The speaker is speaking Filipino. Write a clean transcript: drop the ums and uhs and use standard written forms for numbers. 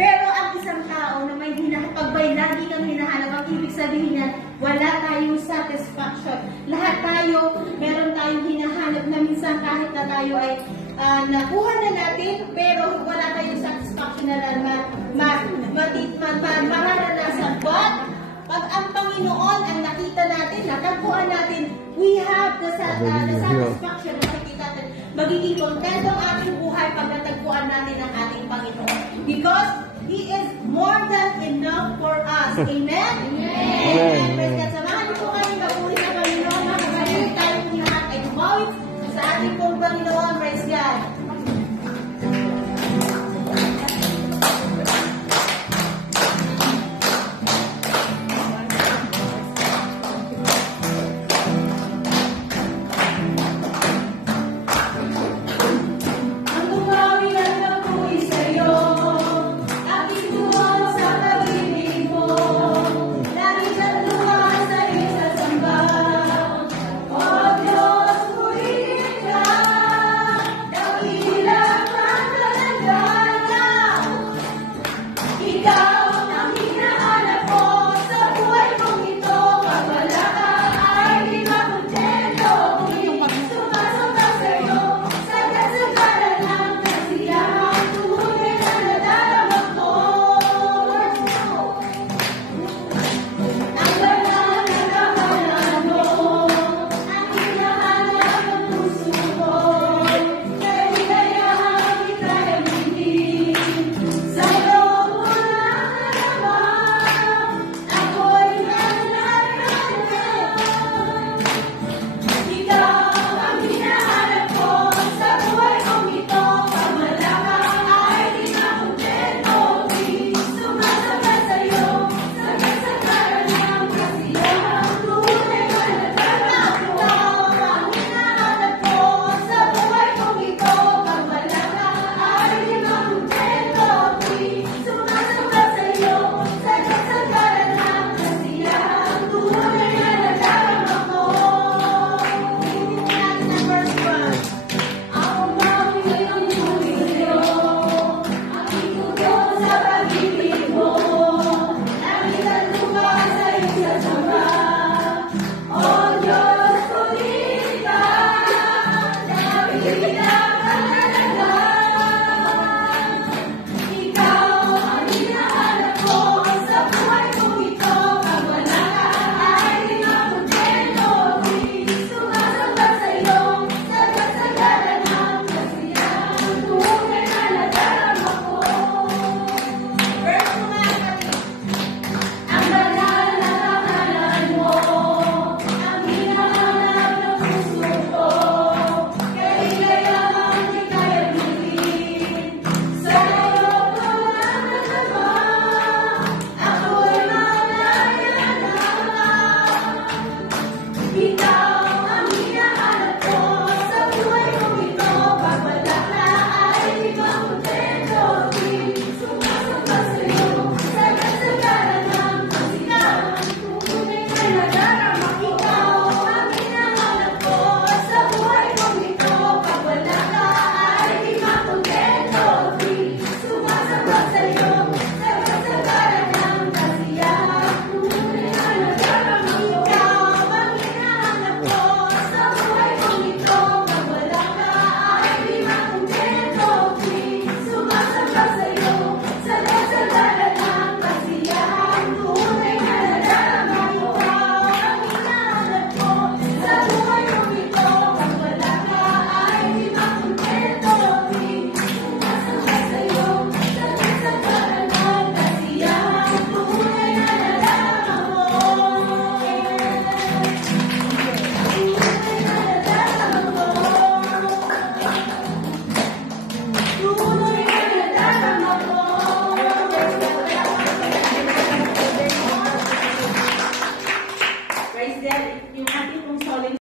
Pero ang isang tao na may pag may lagi kang hinahanap, ang ibig sabihin niyan, wala tayong satisfaction. Lahat tayo, meron tayong hinahanap na minsan kahit na tayo ay nakuha na natin, pero wala tayong satisfaction na mararanasan. But, pag ang Panginoon ang nakita natin, natagpuan natin, we have the satisfaction na nakikita natin. Magiging kontento ang ating buhay pag natagpuan natin ang ating Panginoon. Because He is more than enough for us. Amen? Amen.